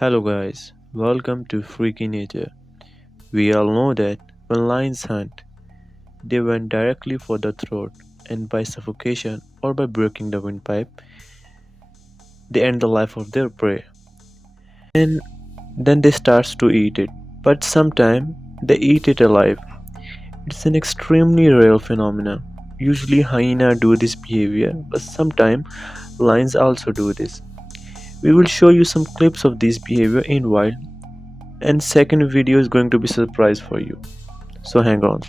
Hello guys, welcome to Freaky Nature. We all know that when lions hunt, they went directly for the throat, and by suffocation or by breaking the windpipe, they end the life of their prey. And then they start to eat it. But sometimes they eat it alive. It's an extremely rare phenomenon. Usually hyena do this behavior, but sometimes lions also do this. We will show you some clips of this behavior in wild, and second video is going to be surprise for you. So hang on.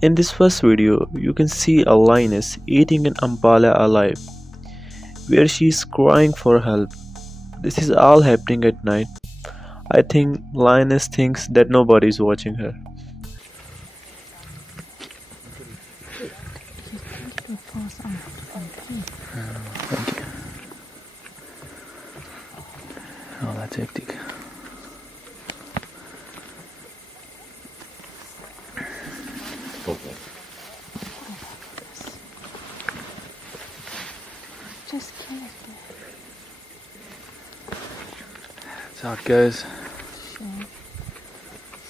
In this first video, you can see a lioness eating an impala alive, where she is crying for help. This is all happening at night. I think lioness thinks that nobody is watching her. You think it would pass out from pain? Oh, that's hectic. Oh my goodness. Just kill it there. That's how it goes. Shame.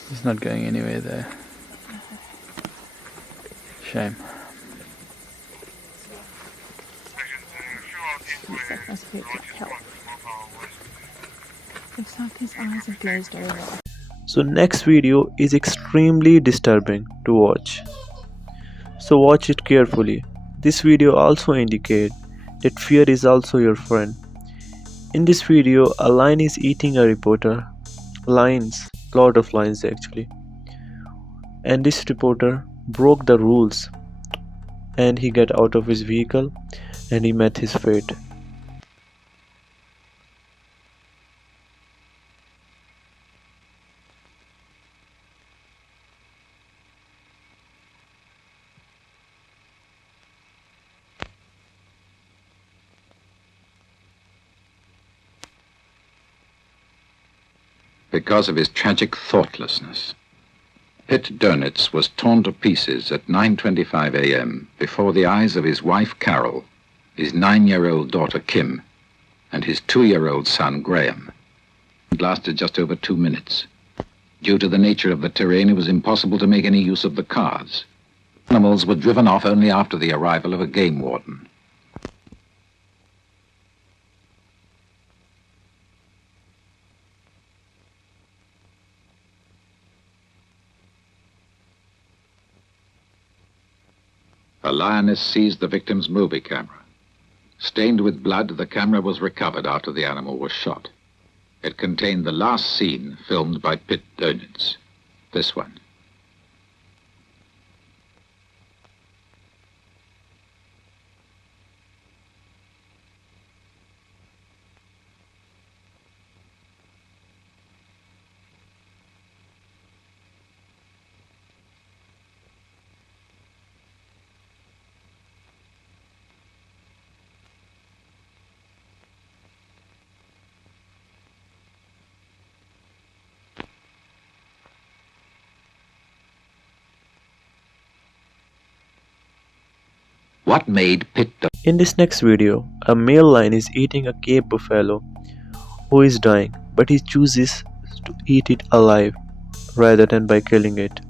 He's not going anywhere there. Shame. Jeez, that must hurt like hell. Looks like his eyes have glazed over. So next video is extremely disturbing to watch. So watch it carefully. This video also indicates that fear is also your friend. In this video, a lion is eating a reporter. Lions, lot of lions actually. And this reporter broke the rules and he got out of his vehicle and he met his fate. Because of his tragic thoughtlessness. Pitt Donitz was torn to pieces at 9:25 a.m. before the eyes of his wife Carol, his 9-year-old daughter Kim, and his 2-year-old son Graham. It lasted just over 2 minutes. Due to the nature of the terrain, it was impossible to make any use of the cars. Animals were driven off only after the arrival of a game warden. A lioness seized the victim's movie camera. Stained with blood, the camera was recovered after the animal was shot. It contained the last scene filmed by Pitt Donitz. This one. What made Pitt Donitz? In this next video, a male lion is eating a Cape buffalo who is dying, but he chooses to eat it alive rather than by killing it.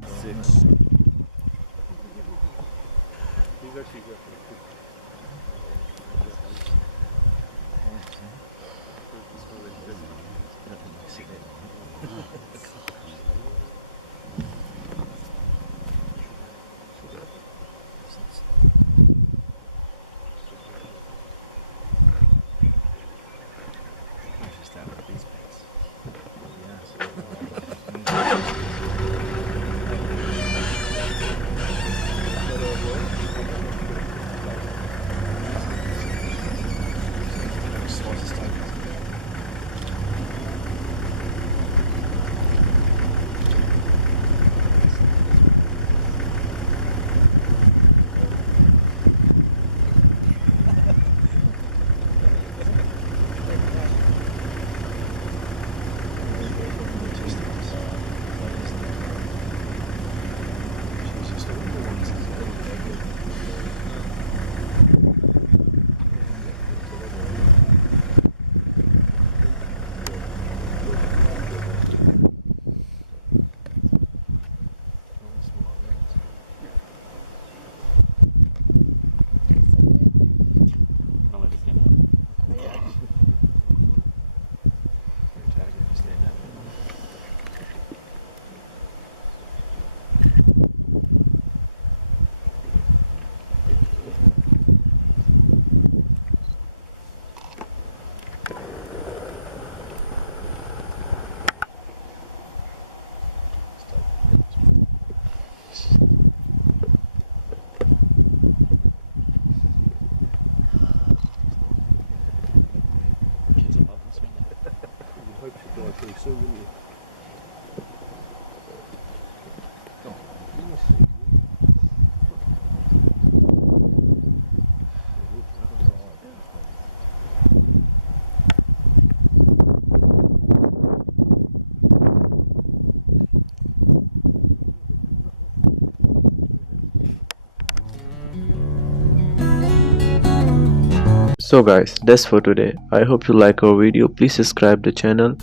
So guys, that's for today. I hope you like our video. Please subscribe the channel.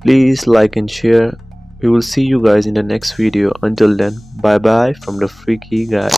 Please like and share. We will see you guys in the next video. Until then, bye bye from the freaky guy.